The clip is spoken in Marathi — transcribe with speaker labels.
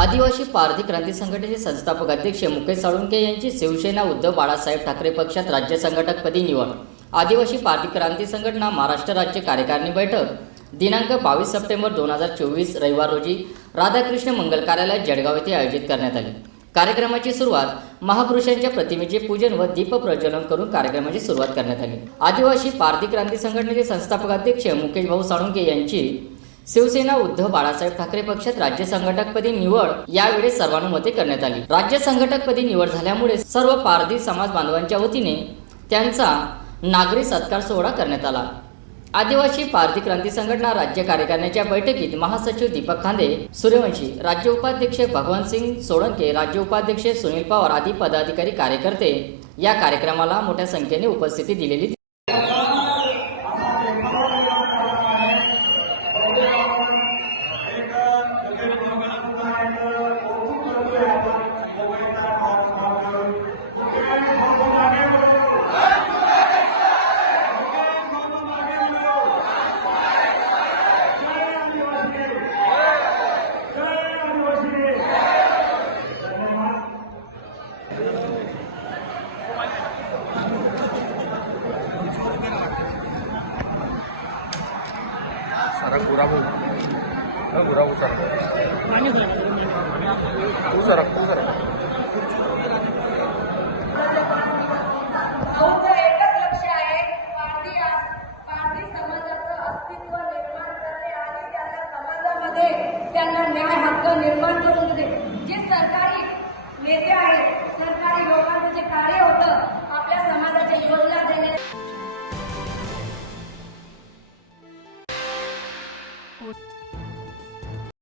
Speaker 1: आदिवासी पारधी क्रांती संघटनेचे संस्थापक अध्यक्ष मुकेश साळुंके यांची शिवसेना उद्धव बाळासाहेब ठाकरे पक्षात राज्य संघटकपदी निवड. आदिवासी पारधी क्रांती संघटना महाराष्ट्र राज्य कार्यकारिणी बैठक. दिनांक बावीस सप्टेंबर दोन हजार चोवीस रविवार रोजी राधाकृष्ण मंगल कार्यालय जळगाव येथे आयोजित करण्यात आली. कार्यक्रमाची सुरुवात महापुरुषांच्या प्रतिमेचे पूजन व दीप प्रज्वलन करून कार्यक्रमाची सुरुवात करण्यात आली. आदिवासी पारधी क्रांती संघटनेचे संस्थापक अध्यक्ष मुकेश भाऊ साळुंके यांची शिवसेना उद्धव बाळासाहेब ठाकरे पक्षात राज्य संघटकपदी निवड यावेळी सर्वानुमते करण्यात आली. राज्य संघटकपदी निवड झाल्यामुळे सर्व पारधी समाज बांधवांच्या वतीने त्यांचा नागरी सत्कार सोहळा करण्यात आला. आदिवासी पारधी क्रांती संघटना राज्य कार्यकारिणीच्या बैठकीत महासचिव दीपक खांदे सूर्यवंशी राज्य उपाध्यक्ष भगवान सिंग सोळंके राज्य उपाध्यक्ष सुनील पवार आदी पदाधिकारी कार्यकर्ते या कार्यक्रमाला मोठ्या संख्येने उपस्थिती दिलेली
Speaker 2: समाजाचं अस्तित्व निर्माण करणे आणि त्यांना समाजामध्ये त्यांना न्याय हक्क निर्माण करून देणे. जे सरकारी नेते आहेत सरकारी लोकांचं जे कार्य होतं आपल्या समाजाच्या Oh.